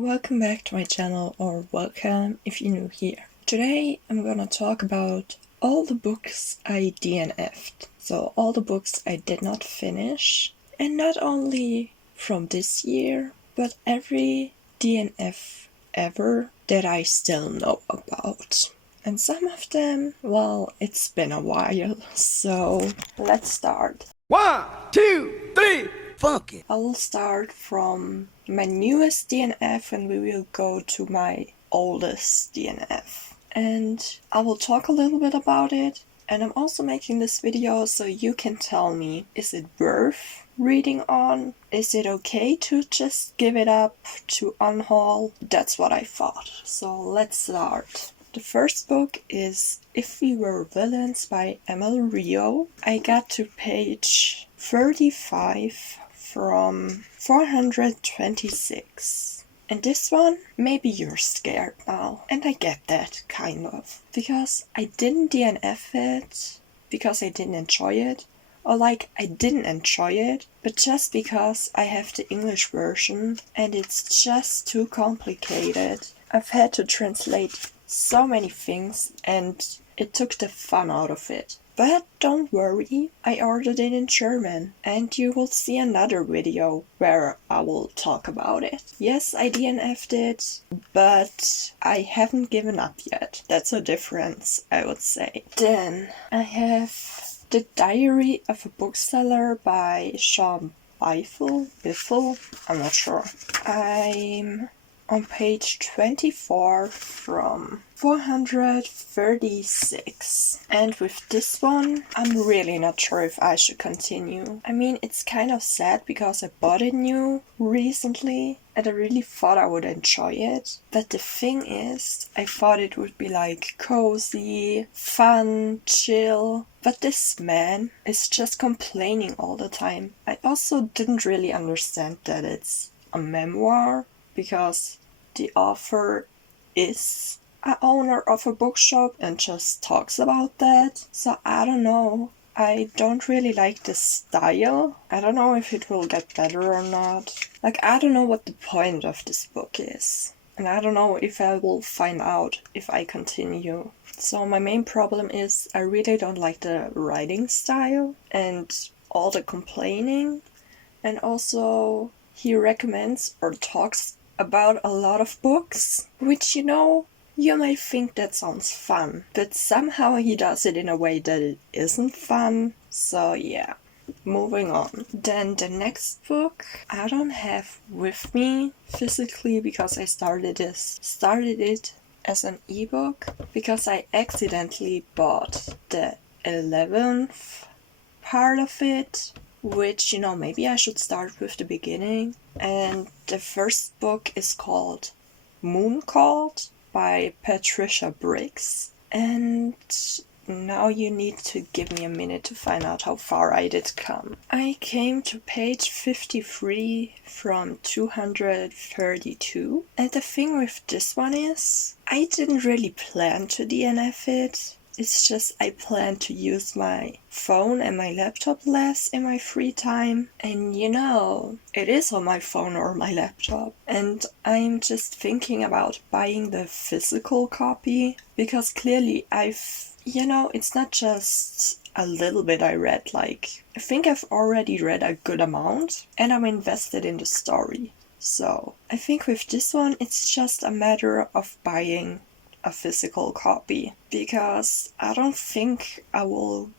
Welcome back to my channel, or welcome if you're new here. Today I'm gonna talk about all the books I DNF'd. So all the books I did not finish, and not only from this year, but every DNF ever that I still know about. And some of them, well, it's been a while, so let's start. 1, 2, 3, funk it! I will start from my newest DNF and we will go to my oldest DNF. And I will talk a little bit about it. And I'm also making this video so you can tell me, is it worth reading on? Is it okay to just give it up to unhaul? That's what I thought. So let's start. The first book is If We Were Villains by Emil Rio. I got to page 35 from 426. And this one, maybe you're scared now. And I get that, kind of. Because I didn't DNF it, because I didn't enjoy it. Or like, I didn't enjoy it, but just because I have the English version and it's just too complicated. I've had to translate so many things and it took the fun out of it. But don't worry, I ordered it in German and you will see another video where I will talk about it. Yes, I DNF'd it, but I haven't given up yet. That's a difference, I would say. Then I have The Diary of a Bookseller by Sean Biffle, I'm not sure. I'm on page 24 from 436. And with this one, I'm really not sure if I should continue. I mean, it's kind of sad because I bought it new recently and I really thought I would enjoy it. But the thing is, I thought it would be like cozy, fun, chill. But this man is just complaining all the time. I also didn't really understand that it's a memoir, because the author is a owner of a bookshop and just talks about that. So I don't know. I don't really like the style. I don't know if it will get better or not. Like, I don't know what the point of this book is. And I don't know if I will find out if I continue. So my main problem is I really don't like the writing style and all the complaining. And also he recommends or talks about a lot of books, which, you know, you might think that sounds fun, but somehow he does it in a way that it isn't fun. So yeah, moving on. Then the next book I don't have with me physically because I started it as an ebook because I accidentally bought the 11th part of it, which, you know, maybe I should start with the beginning. And the first book is called Moon Called by Patricia Briggs. And now you need to give me a minute to find out how far I did come. I came to page 53 from 232. And the thing with this one is, I didn't really plan to DNF it. It's just I plan to use my phone and my laptop less in my free time. And you know, it is on my phone or my laptop. And I'm just thinking about buying the physical copy. Because clearly you know, it's not just a little bit I read. Like, I think I've already read a good amount. And I'm invested in the story. So, I think with this one, it's just a matter of buying a physical copy, because I don't think I will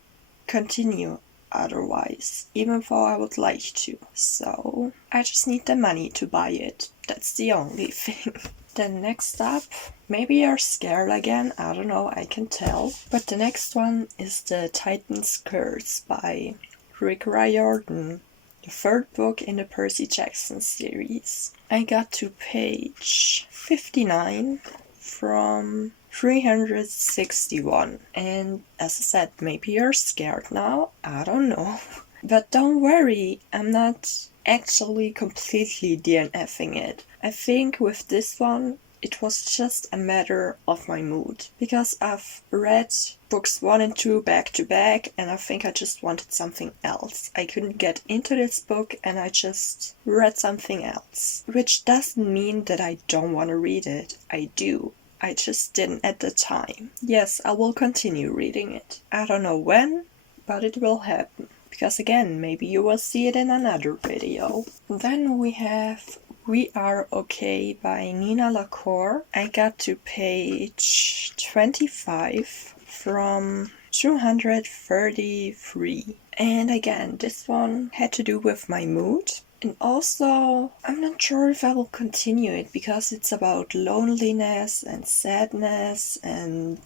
continue otherwise, even though I would like to. So I just need the money to buy it. That's the only thing. Then next up, maybe you're scared again, I don't know, I can tell. But the next one is The Titan's Curse by Rick Riordan, the third book in the Percy Jackson series. I got to page 59 from 361. And as I said, maybe you're scared now, I don't know. But don't worry, I'm not actually completely DNFing it. I think with this one, it was just a matter of my mood. Because I've read books 1 and 2 back to back, and I think I just wanted something else. I couldn't get into this book, and I just read something else. Which doesn't mean that I don't want to read it. I do. I just didn't at the time. Yes, I will continue reading it. I don't know when, but it will happen. Because again, maybe you will see it in another video. Then we have We Are Okay by Nina LaCour. I got to page 25 from 233. And again, this one had to do with my mood. And also, I'm not sure if I will continue it because it's about loneliness and sadness, and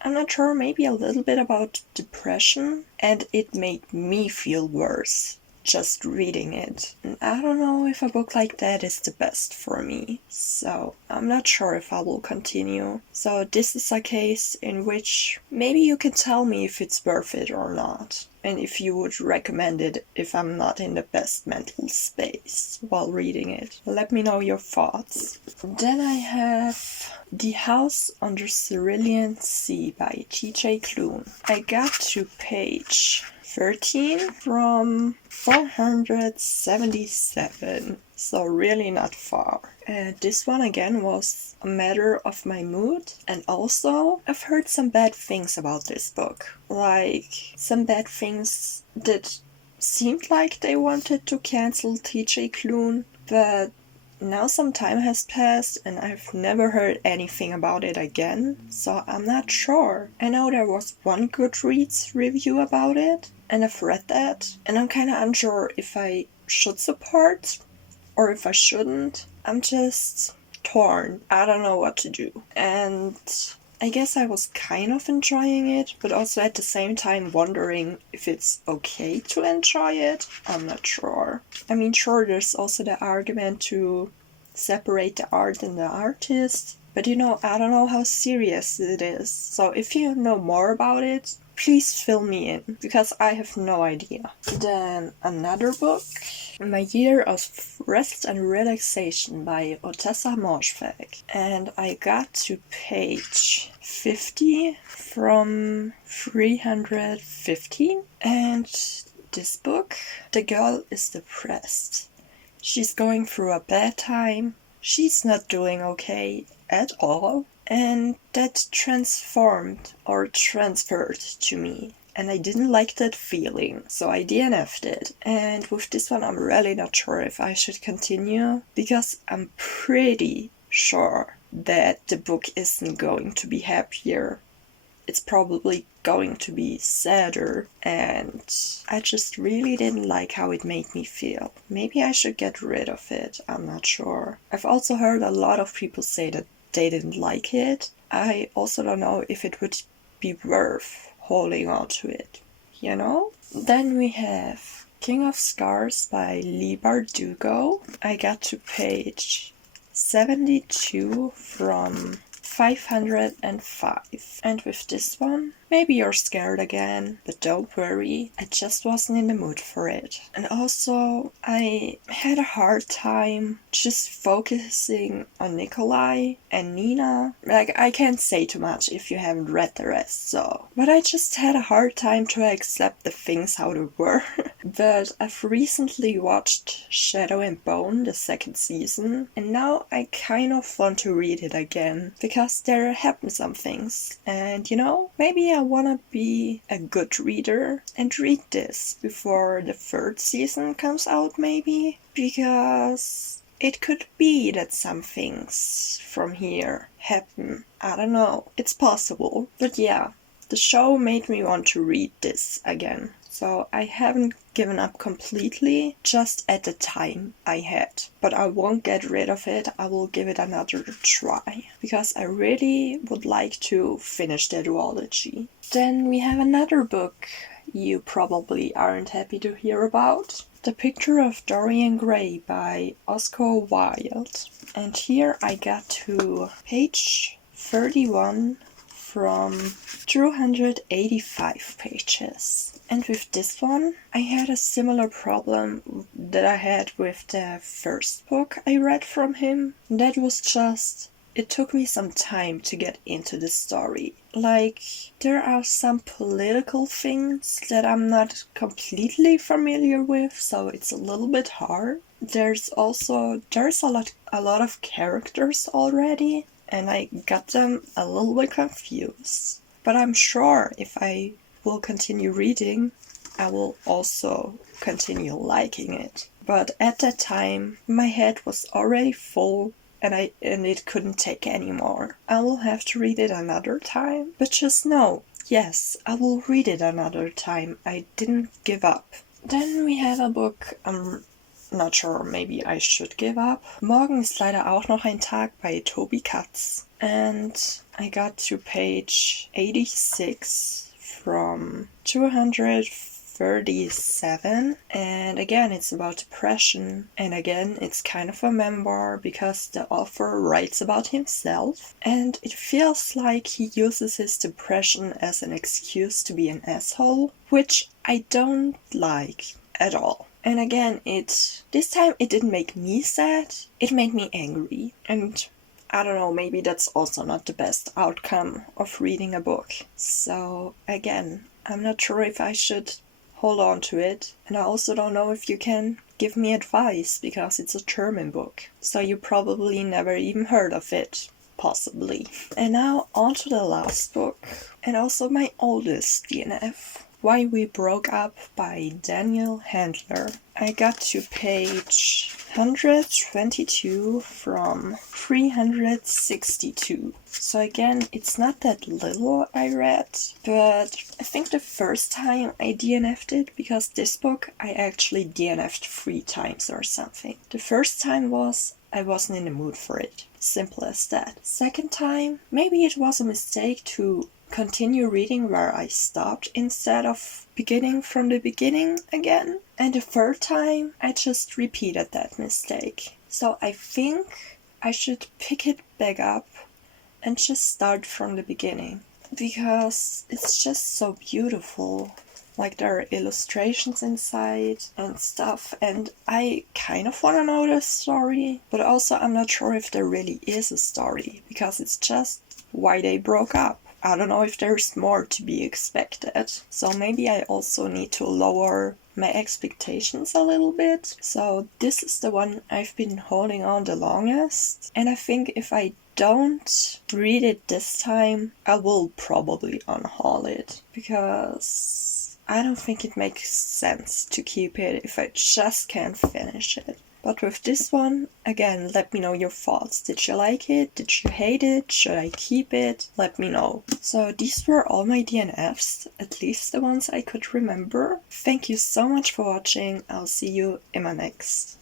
I'm not sure, maybe a little bit about depression, and it made me feel worse just reading it. And I don't know if a book like that is the best for me, so I'm not sure if I will continue. So this is a case in which maybe you can tell me if it's worth it or not, and if you would recommend it if I'm not in the best mental space while reading it. Let me know your thoughts. Then I have The House on the Cerulean Sea by T.J. Klune. I got to page 13 from 477, so really not far. This one again was a matter of my mood, and also I've heard some bad things about this book. Like some bad things that seemed like they wanted to cancel T.J. Klune, but now some time has passed and I've never heard anything about it again, so I'm not sure. I know there was one Goodreads review about it, and I've read that, and I'm kinda unsure if I should support or if I shouldn't. I'm just torn. I don't know what to do. And I guess I was kind of enjoying it, but also at the same time wondering if it's okay to enjoy it. I'm not sure. I mean, sure, there's also the argument to separate the art and the artist, but you know, I don't know how serious it is. So if you know more about it, please fill me in, because I have no idea. Then another book, My Year of Rest and Relaxation by Otessa Moshfegh. And I got to page 50 from 315. And this book, the girl is depressed. She's going through a bad time. She's not doing okay at all. And that transformed or transferred to me. And I didn't like that feeling, so I DNF'd it. And with this one, I'm really not sure if I should continue, because I'm pretty sure that the book isn't going to be happier. It's probably going to be sadder, and I just really didn't like how it made me feel. Maybe I should get rid of it, I'm not sure. I've also heard a lot of people say that they didn't like it. I also don't know if it would be worth holding on to it, you know? Then we have King of Scars by Leigh Bardugo. I got to page 72 from 505. And with this one, maybe you're scared again, but don't worry, I just wasn't in the mood for it. And also, I had a hard time just focusing on Nikolai and Nina. Like, I can't say too much if you haven't read the rest, so. But I just had a hard time to accept the things how they were. But I've recently watched Shadow and Bone, the second season, and now I kind of want to read it again, because there happen some things. And you know, maybe I wanna be a good reader and read this before the third season comes out, maybe? Because it could be that some things from here happen. I don't know. It's possible. But yeah, the show made me want to read this again. So I haven't given up completely, just at the time I had. But I won't get rid of it, I will give it another try. Because I really would like to finish the duology. Then we have another book you probably aren't happy to hear about. The Picture of Dorian Gray by Oscar Wilde. And here I got to page 31 from 285 pages. And with this one, I had a similar problem that I had with the first book I read from him. That was just it took me some time to get into the story. Like, there are some political things that I'm not completely familiar with, so it's a little bit hard. There's a lot of characters already, and I got them a little bit confused. But I'm sure if I will continue reading, I will also continue liking it. But at that time, my head was already full and it couldn't take anymore. I will have to read it another time. But just know, yes, I will read it another time. I didn't give up. Then we have a book, I'm not sure, maybe I should give up. Morgen ist leider auch noch ein Tag by Toby Katz. And I got to page 86 from 237, and again it's about depression, and again it's kind of a memoir because the author writes about himself, and it feels like he uses his depression as an excuse to be an asshole, which I don't like at all. And again, this time it didn't make me sad, it made me angry, and I don't know, maybe that's also not the best outcome of reading a book. So again, I'm not sure if I should hold on to it, and I also don't know if you can give me advice because it's a German book, so you probably never even heard of it, possibly. And now on to the last book, and also my oldest DNF, Why We Broke Up by Daniel Handler. I got to page 122 from 362. So again, it's not that little I read, but I think the first time I DNF'd it, because this book I actually DNF'd 3 times or something. The first time was I wasn't in the mood for it. Simple as that. Second time, maybe it was a mistake to continue reading where I stopped instead of beginning from the beginning again. And the third time, I just repeated that mistake. So I think I should pick it back up and just start from the beginning, because it's just so beautiful. Like, there are illustrations inside and stuff, and I kind of want to know the story, but also I'm not sure if there really is a story, because it's just why they broke up. I don't know if there's more to be expected, so maybe I also need to lower my expectations a little bit. So this is the one I've been holding on the longest, and I think if I don't read it this time, I will probably unhaul it, because I don't think it makes sense to keep it if I just can't finish it. But with this one, again, let me know your thoughts. Did you like it? Did you hate it? Should I keep it? Let me know. So these were all my DNFs, at least the ones I could remember. Thank you so much for watching. I'll see you in my next.